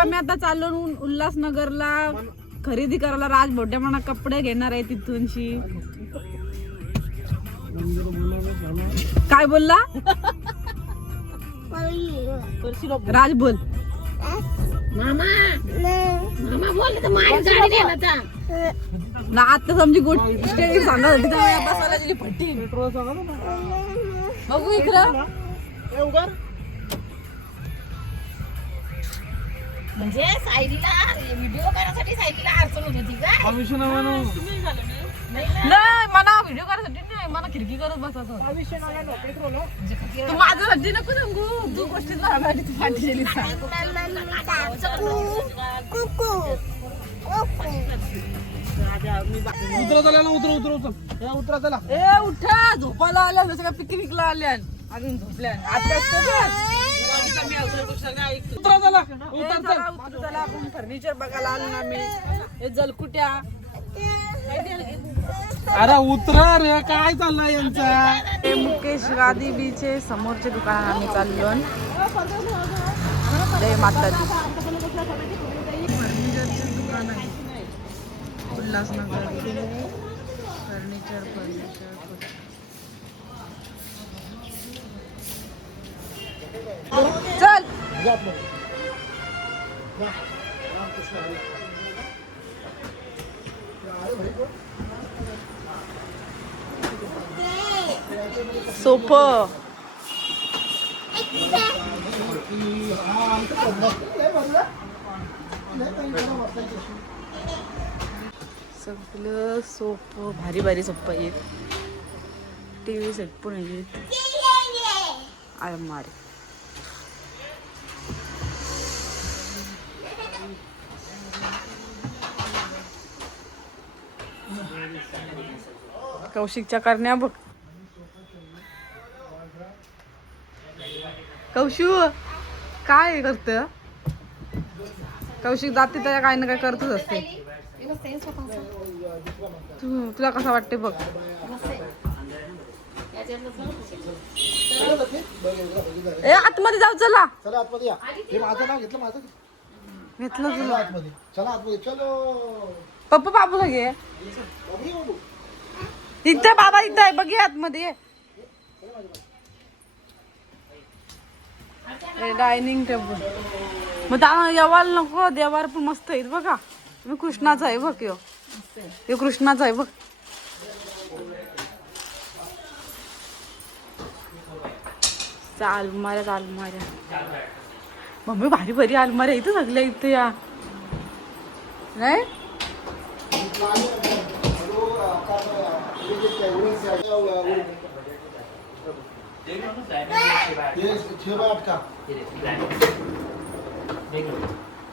आम्ही आता चाललो उल्हासनगरला खरेदी करायला. राज भोटे म्हणा कपडे घेणार आहे तिथूनशी. काय बोलला राज? बोल मामा मामा बोलले तर माझी गाडी द्यायला जा ना. आता समजी गोष्ट सांगत होती बसायला दिली फट्टी. बघू इकडं म्हणजे सायलीला व्हिडिओ करण्यासाठी सायलीला अडचण होत होती का? नाही मला व्हिडिओ करायसाठी नाही, मला खिडकी करत बसायचं. तू माझ्यासाठी नको सांगू. तू गोष्टीला फाटी उठा. झोपायला आल्या जसं का पिकनिकला आल्या अजून झोपल्या. आपण फर्निचर बघायला आलो ना. मी हे जलकुट्या. अरे उतरा रे, काय चाललंय यांचा? हे मुकेश गादी बीचे समोरचे दुकान आम्ही चाललो. जय माताजी. फर्निचरचे दुकान आहे उल्हासनगर. फर्निचर चल. सोफ सगळं सोप भारी भारी सोप आहेत. टीव्ही सेट पण आहेत. अलमारी. कौशिकच्या करण्या बघ. कौशू काय करत? कौशिक जाते त्याच्या काय ना काय करतच असते. तुला कसं वाटते बघ. ए आतमध्ये जाऊ. चला घेतलं तुला. पप्पा बाबूला घे. इथे बाबा इथं आहे बघ आतमध्ये. Dining table. मग येवाल नको. देवार पण मस्त आहेत बघा. तुम्ही कृष्णाचा आहे बघ. यो कृष्णाचा आहे बघ. अलमाऱ्या अलमाऱ्या. मम्मी भारी भारी अलमाऱ्या इथं सगळ्या इथं या नाही.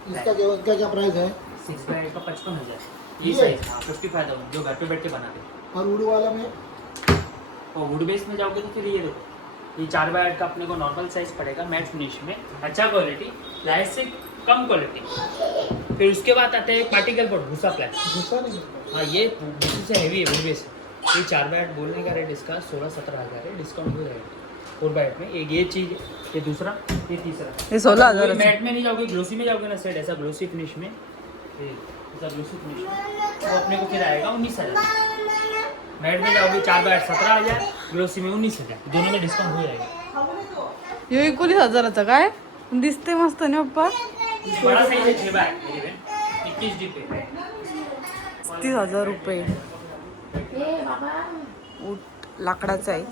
इसका क्या प्राइस है? 6 बाय 8 का 55,000. ये साइज 55 जो घर पे बैठ के बनाते. और वुड वाला में? और वुड बेस में जाओगे तो फिर ये देखो, ये 4 बाय 8 का अपने को नॉर्मल साइज पड़ेगा मैट फिनिश में. अच्छा क्वालिटी, प्लाइस से कम क्वालिटी. फिर उसके बाद आते हैं पार्टिकल बोर्ड, भूसा प्लाई. दूसरा नहीं. हाँ ये से हैवी है वुड बेस. ये 4 बाय 8 बोलने का रेट इसका 16-17 हज़ार है. डिस्काउंट हो जाएगा 4 बाय 8 में. ये चीज़, ये दूसरा, ये तीसरा. ये 16,000. मैट में नहीं जाओगे, ग्लोसी में जाओगे ना सेट, ऐसा ग्लोसी फिनिश में. ऐसा ग्लोसी फिनिश में वो अपने को फिर आएगा 19,000. मैट में जाओगे 4 बाय 8 17,000, ग्लोसी में 19,000. दोनों में डिस्काउंट हो जाएगा. यो 19,000चा काय दिसते मस्त ना पप्पा. बड़ा साइज है 6 बाय 21 डी पे 30,000 रुपये. ऊट लाकडाचा आहे.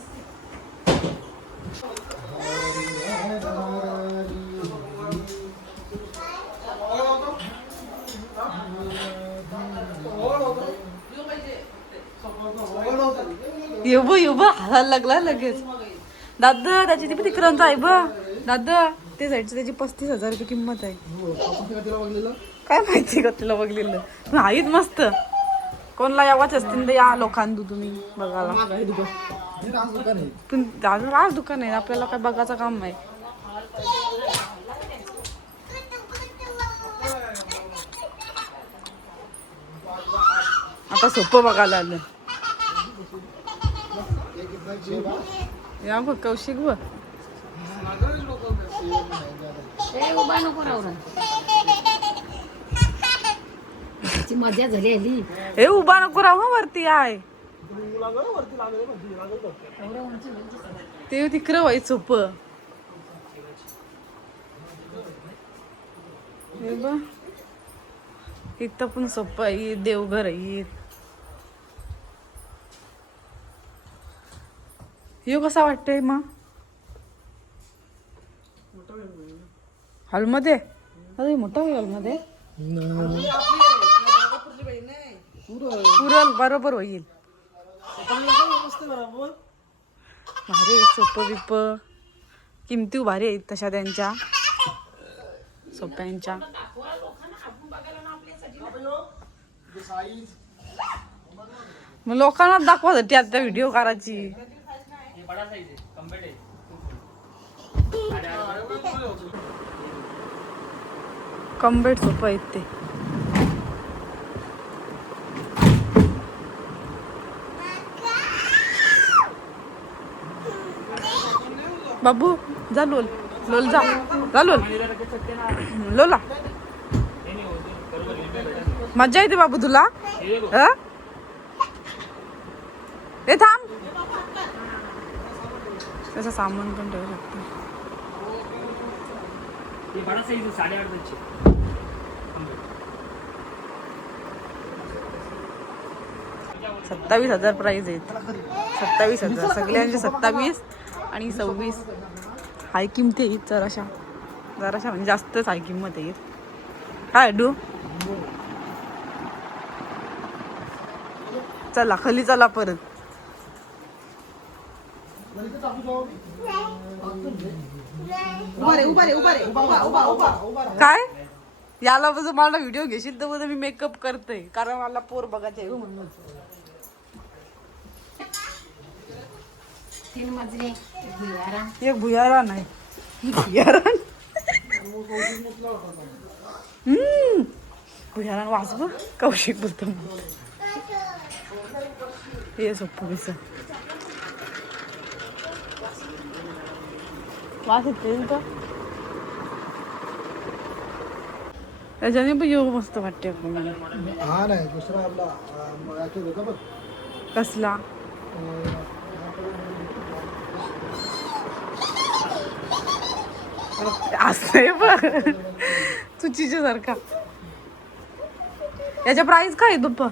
युब हालायला लागला लगेच. दादा त्याची ती तिकरांचा आहे बा. दादा ते साईडची त्याची 35,000 रुपये किंमत आहे. काय माहिती का तुला बघलेलं नाहीत. मस्त. कोणला यावाच असतील या लोकांना तुम्ही बघायला. पण आज दुकान आहे, आपल्याला काय बघायचं काम आहे. आता सोपं बघायला आलं. या बघ कौशिक बघ. उभा नको राहू. अशी मजा झाली आली. हे उभा नको राहू हं, वरती आहे ते तिकडं व्हायचं सोपं. हे बघ इथं पण सोपं आहे, देवघर आहे. हे कसा वाटतंय मग हॉलमध्ये? अरे मोठा आहे हॉलमध्ये. पुरल बरोबर होईल. भारी आहे सोपं बिप, किमती भारी आहेत तशा त्यांच्या सोप्यांच्या. मग लोकांना दाखवासाठी आता व्हिडिओ करायची. कम्बेट सोपं आहेत ते. बाबू जा लोल लोल जा जा लोल लोला. मजा येते बाबू तुला. ए थांब, त्याचं सामान पण ठेवू शकतो. 27,000 प्राइस आहेत. 27,000 सगळ्यांचे 27 आणि 26 हाय किंमती आहेत. जराशा म्हणजे जास्तच हाय किंमत आहेत. काय डू चला खाली चला परत. काय याला बघ मला व्हिडिओ घेशील तर मी मेकअप करते कारण मला पोर बघायचे म्हणून. 3 मजले एक भुयारा नाही भुयारा भुयारा वाच बघ कौशिक बोलतो. हे सोपं वास येते तर त्याच्याने पण योग मस्त वाटते. हा नाही दुसरा आपला कसला असं बघ चुचीच्या सारखा. याच्या प्राइस काय आहे पप्पा?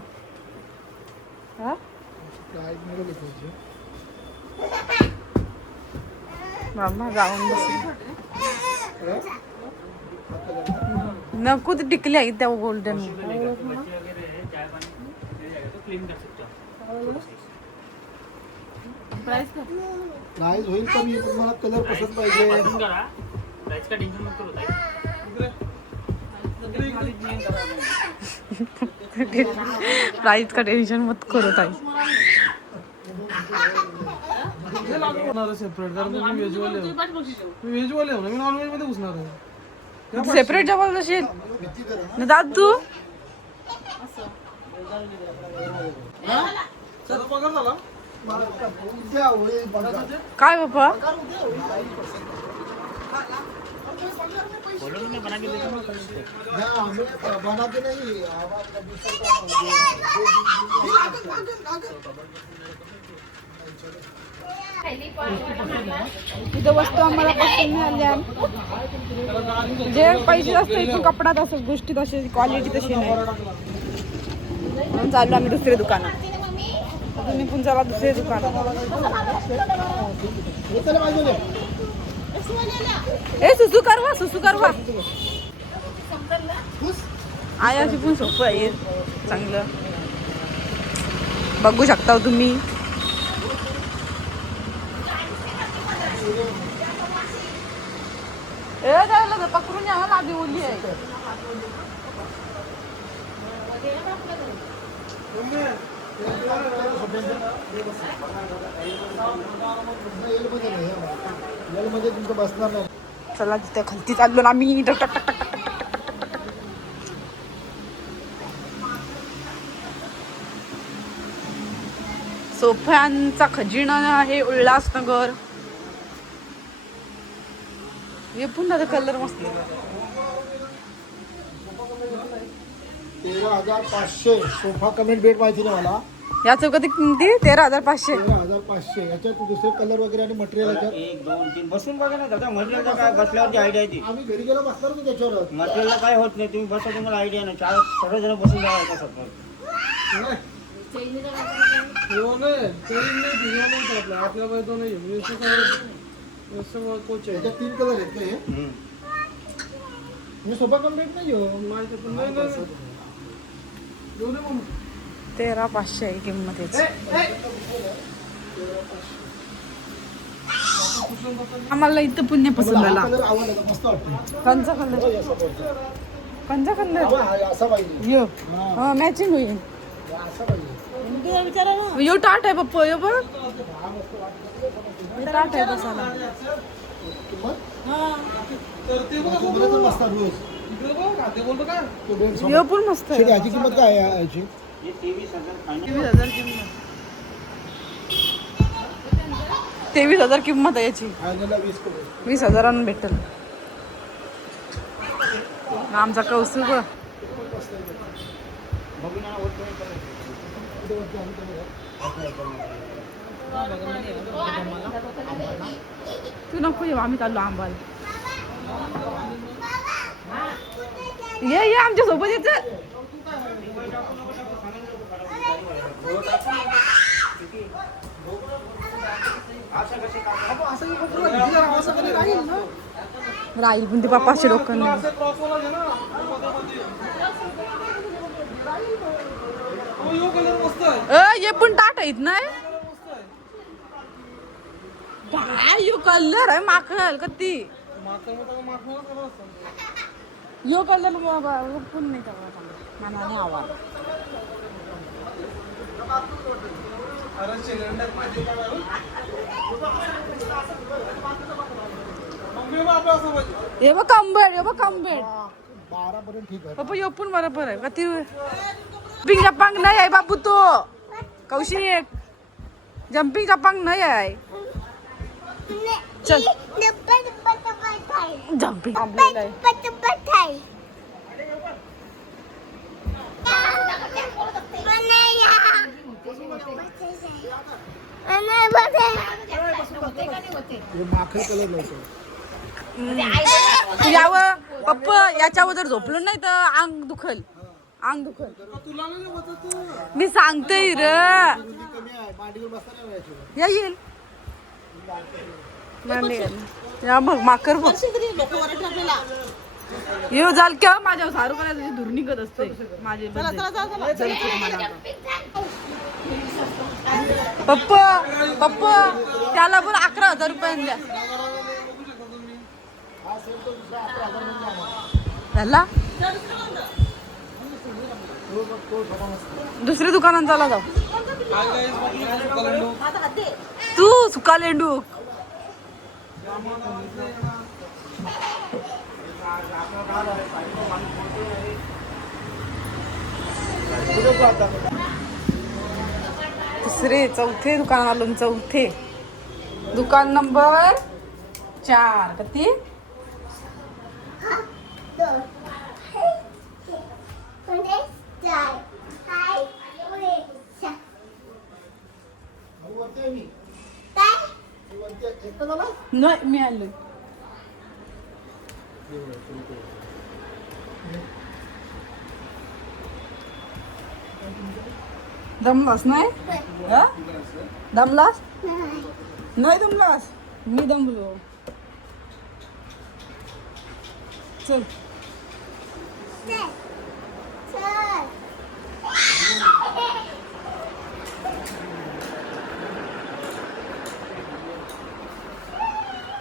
बाबा जाऊन बस नको ते टिकले आहेत त्या गोल्डन. प्राइस होईल कमी पण मला कलर पसंत पाहिजे. प्राइस का टेंशन मत करो ताई. सेपरेट जेवण असेल ना दाद तू. काय बाबा बनाते नहीं इथं वस्तू आम्हाला पसंत मिळाल्या. जे पैसे जास्त इथून कपड्यात असं गोष्टी तशी क्वालिटी तशी नाही म्हणून चाललो आम्ही दुसरे दुकानात. तुम्ही पण चला दुसरे दुकानात. ए सुसू करवा आयाची पण सोपं आहे चांगलं बघू शकता तुम्ही. पकडून यावं माझी ओली आहे. चला तिथे खालती चाललो ना आम्ही. सोफ्यांचा खजिना आहे उल्हासनगर. हे पुन्हा कलर मस्त 13,500 सोफा कमेंट बेड माहिती नाही मला. या चौकात किमती 13,500. 13,500 याच्यात दुसरे कलर वगैरे आणि मटेरियल याच्यात 1 2 3 बसून बघा ना दादा. मटेरियलचा काय बसल्यावरची आयडिया आहे ती. आम्ही घरी गेलो बसणार होतो त्याच्यावर. मटेरियलला काय होत नाही. तुम्ही बसा, तुम्हाला आयडिया नाही. चार सर्वजण बसून जावा एका सोफ्यावर. त्याच्यात 3 कलर आहेत का हे? मी सोफा कमेंट नाही हो. 13,500 आहे किंमत याची. आम्हाला इथं पुण्य पसंत मला आला. हा कलर आवडला, मस्त वाटतो. कोणचा कलर? कोणचा कलर? असा पाहिजे. यो हा मॅचिंग होईल. असा पाहिजे. यो टाट आहे पप्पा. यो बघ टाट आहे तसाला. किंमत? तुम्हाला तर मस्त आहे रोज. तो बेड समोर. यो पण मस्त ठीक आहे. आहे, याची किंमत काय आहे याची? हे 23,000 फायनल. 23,000 किंमत. 23,000 किंमत आहे याची. फायनलला 20 करू. 20,000 भेटेल. आमचा कौस्तुभ बघू ना होत नाही. तू नको येऊ, आम्ही चाललो आंबाला. ये आमच्या सोबत येत. राहील पण ते पप्पाचे डोकं नाही. ये पण टाट आहेत नाही. काय यो कलर आहे माखल कती. यो कलर पण नाही मनाने आवाज. ये बघ कंबेड. ये बघ कंबेड. 12 पर्यंत ठीक आहे. पप्पा यो पण बरोबर आहे. कती जम्पिंग जपांग नाही आहे बाबू. तो कौशिक जम्पिंग जपांग नाही आहे. चल जम्पिंग आपल्याला आहे. हे माखल कलर लावतो. यावं पप्पा याच्यावर जर झोपलो नाही तर अंग दुखल. अंग दुखल. मी सांगते र. कमी आहे, मांडीवर बसता नाही याच्यावर. येईल मांडी या बघ माकर बघ. येऊ जाल का माझ्या सारू करायला धूर निघत असते माझे. पप्पा पप्पा त्याला पण 11,000 रुपये द्या. झाला दुसरी दुकानात चाला जाऊ. तू सुका लेंडू. तिसरे चौथे दुकान आलो. चौथे दुकान नंबर 4. किती? नाही मी आलो. दमलास नाही? दमलास नाही? दमलास? मी दमलो. चल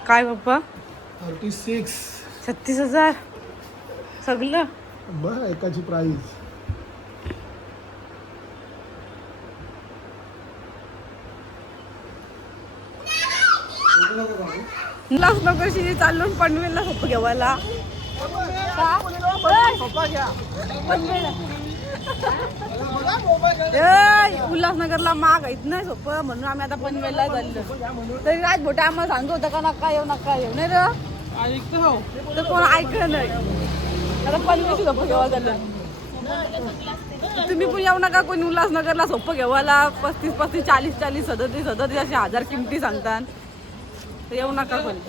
काय पप्पा? 36. 36,000 सगळं. बरं एकाची प्राइस. उल्हासनगरशी चाललो पनवेलला सोपं घेवायला. उल्हासनगरला महाग आहेत नाही सोपं म्हणून आम्ही आता पनवेलला चाललो. तरी राजभोटे आम्हाला सांगत होता का नका येऊ नाही र. तर कोण ऐकलं नाही. आता पनवेलची सोपं घेवा चाललं. तुम्ही पण येऊ नका कोणी उल्हासनगरला सोपं घेवायला 35 40 37 37 असे हजार किमती सांगतात तर येऊ नका कोणी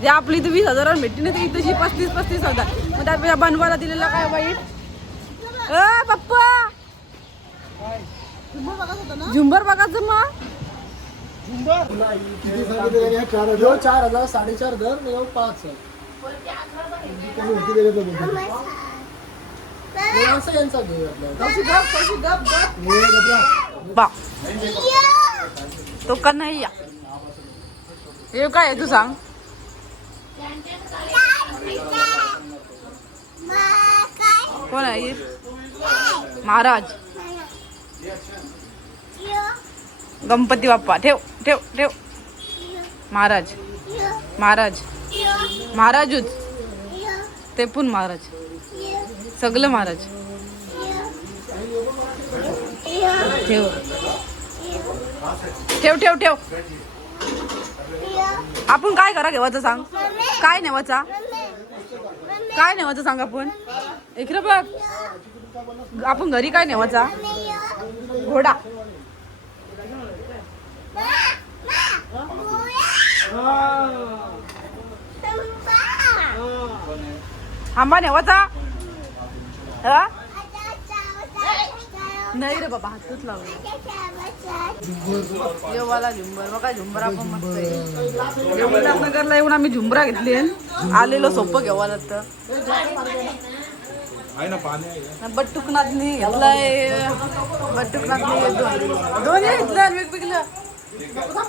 जे आपली इथं 20,000 भेटते ना ते इथं 35 हजार मग त्या बनवायला दिलेलं काय वाईट पप्पा झुंबर बघायचं मग किती सांगितलं 4,000 4,500 दर नाही 5 बा तो का नाही या हे काय आहे तू सांग कोण आहे महाराज गणपती बाप्पा ठेव ठेव ठेव महाराज महाराज महाराजूच ते पण महाराज सगळं महाराज ठेव ठेव ठेव ठेव आपण काय करा घेवायचं सांग काय नेवायचा काय नेवायचं सांग आपण इकडे बघ आपण घरी काय नेवायचा घोडा आंबा नेवायचा नाही रे बाबा हातच लावला येवाला झुंबर बघा झुंबर आपण मस्त आहे उल्हासनगरला येऊन आम्ही झुंबरा घेतली आलेलो सोपं घेवाला तर बट्टुकनाथनी घेतलाय बट्टुकनाथनी दोन्ही घेतलं वेगवेगळं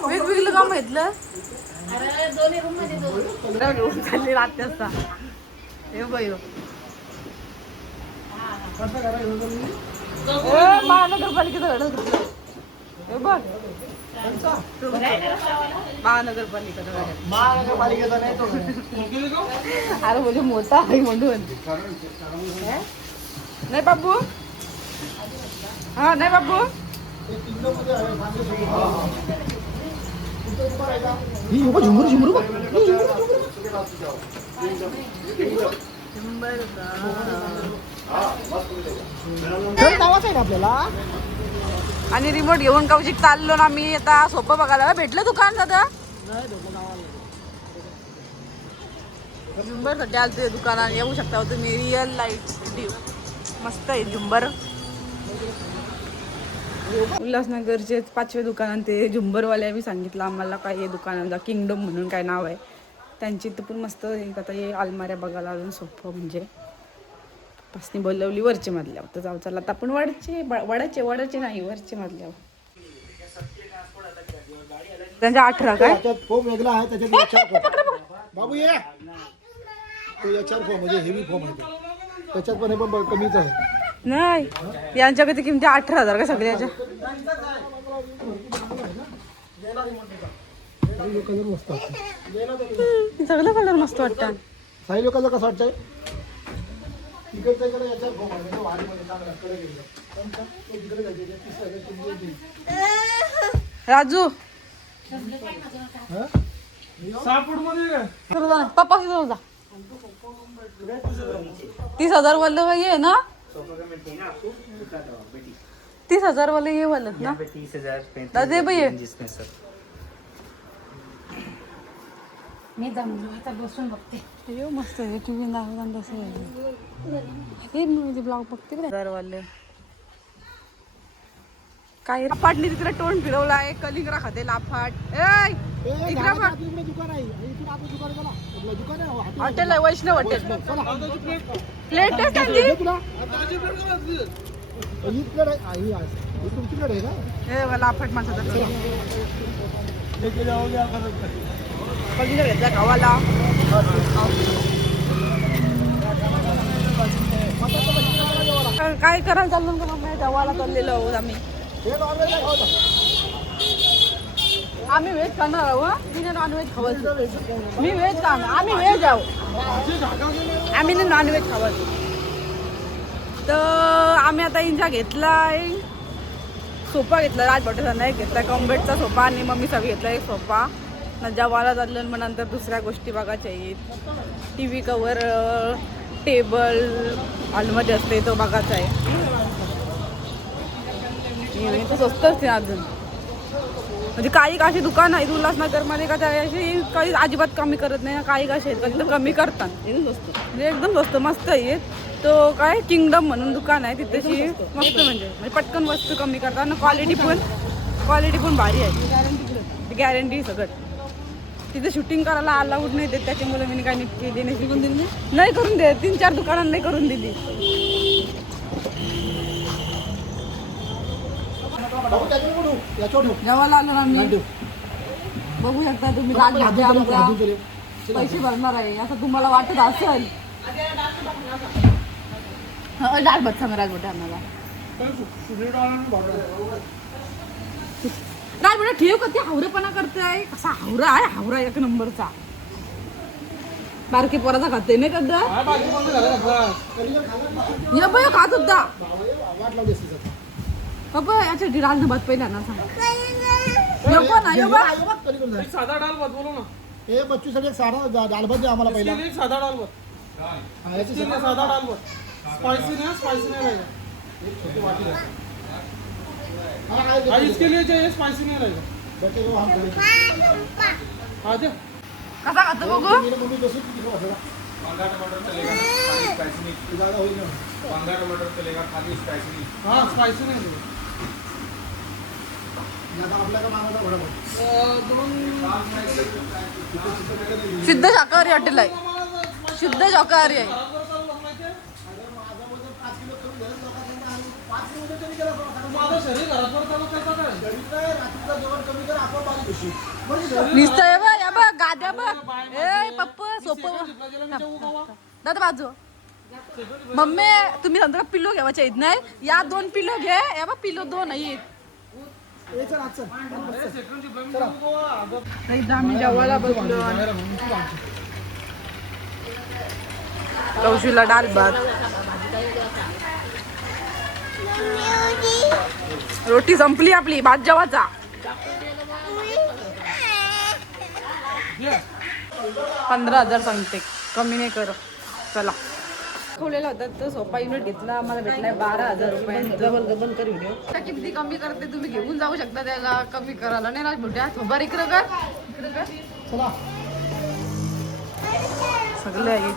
वेगवेगळं काम घेतलं घेऊन चालली रात्री असता हे बाई महानगरपालिकेचं घडत हे बघ महानगरपालिकेचा नाही तो अरे म्हणजे मोठा आहे म्हणून नाही बाबू हा नाही बाबू झुमरू झुमरू नावाच आहे ना आपल्याला आणि रिमोट घेऊन कौशिक चाललो ना मी आता सोपं बघायला भेटलं दुकान दादा झुंबरसाठी आलते दुकानात येऊ शकता तुम्ही रिअल लाईट ड्यू मस्त आहे झुंबर उल्हासनगरचे 5वे दुकान ते झुंबरवाले आम्ही सांगितलं आम्हाला काय हे दुकानाचा किंगडम म्हणून काय नाव आहे त्यांची तर पण मस्त आता हे अलमाऱ्या बघायला अजून सोपं म्हणजे पासनी बोलवली वरचे मधल्यावर तर जाऊ चला आता आपण वडाचे नाही वरचे मधल्यावर त्यांच्या 18 काय त्याच्यात फॉर्म वेगळा आहे त्याच्यात बाबू ये तो याच्यावर फॉर्म म्हणजे हेवी फॉर्म आहे त्याच्यात पण हे पण कमीच आहे नाही यांच्या किती किमती 18,000 का सगळ्याच्या कलर मस्त वाटतं सगळं कलर मस्त वाटतं साई लोकांना कसं वाटतंय राजू पप्पा जा 30,000 वाले ये ना 30,000 वाले ये वाले ना 30,000 दादे भैया जिसमें सर मी जमलो आता बसून बघते हे मस्त आहे टीव्ही दाखवताना तसं हे म्हणजे ब्लॉग बघते वाले काय लाफाटने तिकडे तोंड फिरवलाय कलिंगरा खाते लाफाट इकडे बघ दुकान आहे दुकान आहे हॉटेल आहे वैष्णव हॉटेल प्लेट आहे त्यांची तुमच्याकडे आहे ना हे लाफाट माणसाचा कलिंगरा घेतला गावाला काय करायला चाललो का मग गावाला चाललेलो आहोत आम्ही व्हेज खाणार आहोत मी नॉनव्हेज खावायचं मी व्हेज खाणार आम्ही व्हेज आहोत आम्ही नॉनव्हेज खावायचं तर आम्ही आता इंजा घेतलाय सोफा घेतला राजभटाचा नाही घेतला कॉम्बेटचा सोफा आणि मम्मीचा घेतला एक सोफा न जेवायला चाललं मग नंतर दुसऱ्या गोष्टी बघायच्या आहेत टी व्ही कवर टेबल हॉलमध्ये असते तो बघायचा आहे. तर स्वस्त असते अजून. म्हणजे काही अशी दुकान आहेत उल्हासनगरमध्ये का त्या अशी काही अजिबात कमी करत नाही. काही असे आहेत कधी कमी करतात म्हणजे एकदम स्वस्त मस्त आहे. तो काय किंगडम म्हणून दुकान आहे तिथेची मस्त म्हणजे पटकन वस्तू कमी करतात आणि क्वालिटी पण भारी आहे. गॅरंटी सगळं. तिथे शूटिंग करायला अलाउड नाही देत त्याच्यामुळे मी काही नीट केली नाही करून दे. 3-4 दुकानांना नाही करून दिली. जेवायला आलो ना मी. बघू शकता तुम्ही पैसे भरणार आहे असं तुम्हाला वाटत असेल. डाळ भात सांगा राजभट आम्हाला. राजभट ठेव का ते हावरेपणा करताय. कसा हावरा एक नंबरचा. बारकी पोराचा खाते नाही कदा खात होता. अच्छा डाल भात पहिला ना सांग. साधा डाल भात बोलो ना. हे बच्चू साठी एक साधा डाल भात दे आम्हाला पहिला. एक साधा डाल भात. हां याची साधा डाल भात. स्पाइसी नहीं रहेगा. छोटी वाटी है. हां इसके लिए चाहिए स्पाइसी नहीं रहेगा. बच्चे को हम करेंगे. आ जा. कसा खातो बघू. मम्मी बसू की वांगा टमाटर चलेगा खाली स्पाइसी नहीं. ज्यादा होई ना. वांगा टमाटर चलेगा खाली स्पाइसी नहीं. हां स्पाइसी नहीं. सिद्ध शाकाहारी हॉटेल आहे. शुद्ध शाकाहारी आहे. निसतंय बा या बा गाद्या बा. ए पप्पा सोपं दादा बाजू. मम्मी तुम्ही नंतर पिलो घ्यावाच्या आहेत नाही. या 2 पिलो घे. या बा पिलो 2 आहेत. आम्ही जेवायला बसलो. कौशूला डाल भात. रोटी संपली आपली. भात जेवायचा. 15,000 सांगते कमी नाही कर. चला खोलेला होता तो सोफा युनिट घेतला. आम्हाला भेटलाय 12,000 रुपये. बंद कर व्हिडिओ. किती कमी करते तुम्ही घेऊन जाऊ शकता त्याला कमी करायला नाही राज मोठ्या. सोबा इकडं कर. सगळे आहे.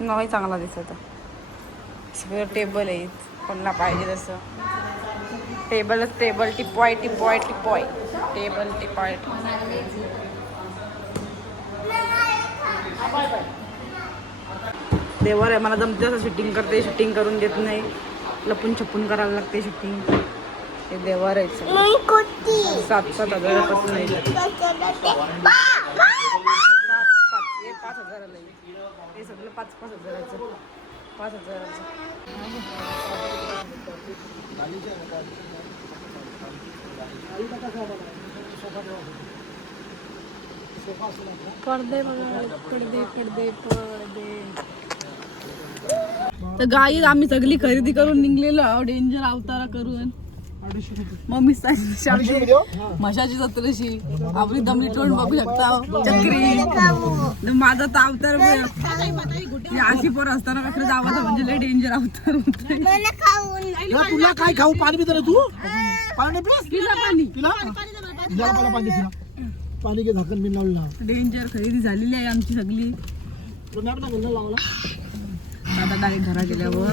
नाही चांगला दिसत. सगळं टेबल आहे. कोणाला पाहिजे तसं टेबल टिपॉय. टेबल टिपॉय. देवर आहे. मला जमते असं शूटिंग करते. शूटिंग करून देत नाही. लपून छपून करायला लागते शूटिंग. ते देवर आहे. 7-7 हजारापासून नाही. 5,000 हे सगळं 5-5 हजाराचं. 5 हजाराचं. पडदे तर गाई आम्ही सगळी खरेदी करून निघलेलो. डेंजर अवतारा करून. मम्मी मशाची 1700 आपली दमली तोंड बघू शकता. चक्री माझा तर अवतार अशी पोर असताना कसं जावं म्हणजे लय डेंजर अवतार होत. तुला काय खाऊ. पाणी पिता तू. पाणी पाणी घे. झाकण बिन लावलं. डेंजर खरेदी झालेली आहे आमची सगळी. आता डायरेक्ट घरा गेल्यावर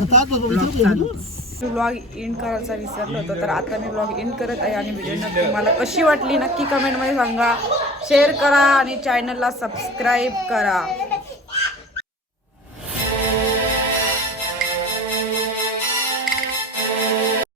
व्लॉग एंड करायचा विसरलो होतो. तर आता मी व्लॉग एंड करत आहे. आणि व्हिडिओ तुम्हाला कशी वाटली नक्की कमेंटमध्ये सांगा. शेअर करा आणि चॅनलला सबस्क्राईब करा.